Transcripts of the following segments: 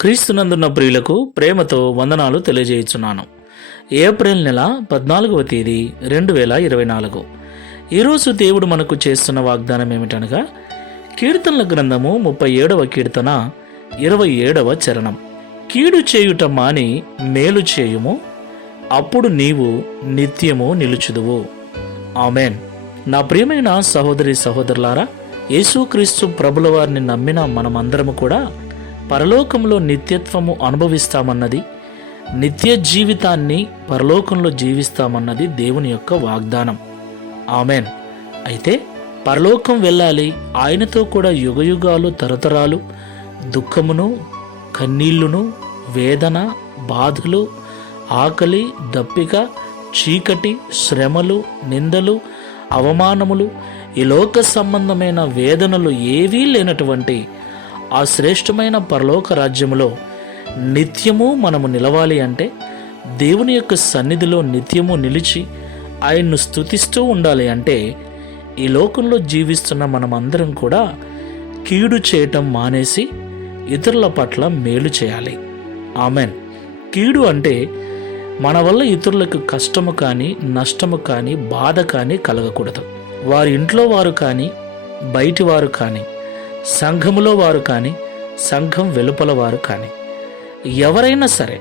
క్రీస్తునందున్న ప్రియులకు ప్రేమతో వందనాలు తెలియజేయుచున్నాను. ఏప్రిల్ నెల 14వ తేదీ 2024. ఈరోజు దేవుడు మనకు చేస్తున్న వాగ్దానం ఏమిటనగా కీర్తనల గ్రంథము 37వ కీర్తన 27వ చరణం. కీడు చేయుట మాని మేలు చేయుము, అప్పుడు నీవు నిత్యము నిలుచుదువు. ఆమెన్. నా ప్రియమైన సహోదరి సహోదరులారా, యేసుక్రీస్తు ప్రభుల వారిని నమ్మిన మనమందరము కూడా పరలోకంలో నిత్యత్వము అనుభవిస్తామన్నది, నిత్య జీవితాన్ని పరలోకంలో జీవిస్తామన్నది దేవుని యొక్క వాగ్దానం. ఆమెన్. అయితే పరలోకం వెళ్ళాలి, ఆయనతో కూడా యుగయుగాలు తరతరాలు దుఃఖమును, కన్నీళ్లును, వేదన, బాధలు, ఆకలి, దప్పిక, చీకటి, శ్రమలు, నిందలు, అవమానములు, ఈ లోక సంబంధమైన వేదనలు ఏవీ లేనటువంటి ఆ శ్రేష్టమైన పరలోక రాజ్యములో నిత్యము మనము నిలవాలి అంటే, దేవుని యొక్క సన్నిధిలో నిత్యము నిలిచి ఆయన్ను స్తుతిస్తూ ఉండాలి అంటే, ఈ లోకంలో జీవిస్తున్న మనమందరం కూడా కీడు చేయటం మానేసి ఇతరుల పట్ల మేలు చేయాలి. ఆమెన్. కీడు అంటే మన వల్ల ఇతరులకు కష్టము కానీ, నష్టము కానీ, బాధ కానీ కలగకూడదు. వారి ఇంట్లో వారు కానీ, బయటి వారు కానీ, సంఘములో వారు కానీ, సంఘం వెలుపల వారు కానీ, ఎవరైనా సరే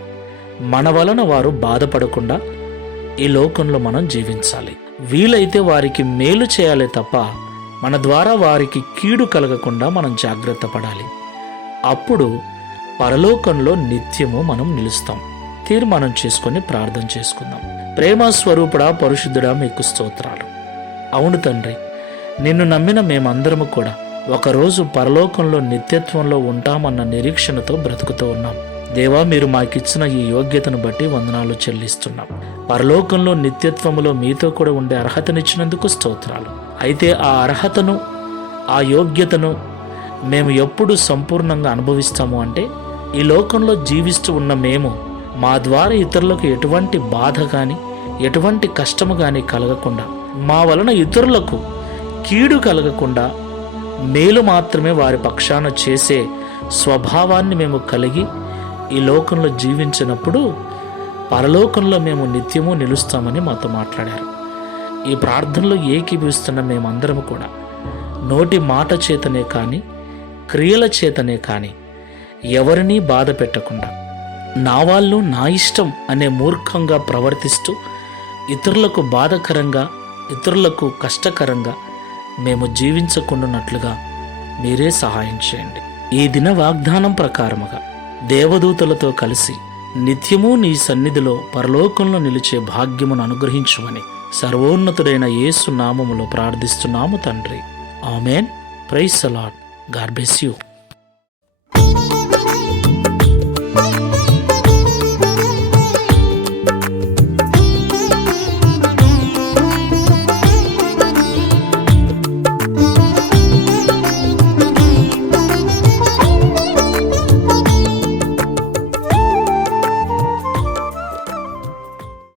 మన వలన వారు బాధపడకుండా ఈ లోకంలో మనం జీవించాలి. వీలైతే వారికి మేలు చేయాలి తప్ప మన ద్వారా వారికి కీడు కలగకుండా మనం జాగ్రత్త పడాలి. అప్పుడు పరలోకంలో నిత్యము మనం నిలుస్తాం. తీర్మానం చేసుకొని ప్రార్థన చేసుకుందాం. ప్రేమ స్వరూపుడా, పరిశుద్ధుడా, మీకు స్తోత్రాలు. అవును తండ్రి, నిన్ను నమ్మిన మేమందరము కూడా ఒకరోజు పరలోకంలో నిత్యత్వంలో ఉంటామన్న నిరీక్షణతో బ్రతుకుతూ ఉన్నాం. దేవా, మీరు మాకిచ్చిన ఈ యోగ్యతను బట్టి వందనాలు చెల్లిస్తున్నాం. పరలోకంలో నిత్యత్వములో మీతో కూడా ఉండే అర్హతనిచ్చినందుకు స్తోత్రాలు. అయితే ఆ అర్హతను, ఆ యోగ్యతను మేము ఎప్పుడు సంపూర్ణంగా అనుభవిస్తాము అంటే, ఈ లోకంలో జీవిస్తూ ఉన్న మేము మా ద్వారా ఇతరులకు ఎటువంటి బాధ కానీ, ఎటువంటి కష్టము కానీ కలగకుండా, మా వలన ఇతరులకు కీడు కలగకుండా మేలు మాత్రమే వారి పక్షాన చేసే స్వభావాన్ని మేము కలిగి ఈ లోకంలో జీవించినప్పుడు పరలోకంలో మేము నిత్యము నిలుస్తామని మాతో మాట్లాడారు. ఈ ప్రార్థనలో ఏకీభవిస్తున్న మేమందరము కూడా నోటి మాట చేతనే కానీ, క్రియల చేతనే కానీ ఎవరినీ బాధ పెట్టకుండా, నా వాళ్ళు నా ఇష్టం అనే మూర్ఖంగా ప్రవర్తిస్తూ ఇతరులకు బాధకరంగా, ఇతరులకు కష్టకరంగా మేము జీవించకుండానట్లుగా మీరే సహాయం చేయండి. ఈ దిన వాగ్దానం ప్రకారముగా దేవదూతలతో కలిసి నిత్యము నీ సన్నిధిలో పరలోకంలో నిలిచే భాగ్యమును అనుగ్రహించుమని సర్వోన్నతుడైన యేసు నామములో ప్రార్థిస్తున్నాము తండ్రి. Amen. Praise the lord. God bless you.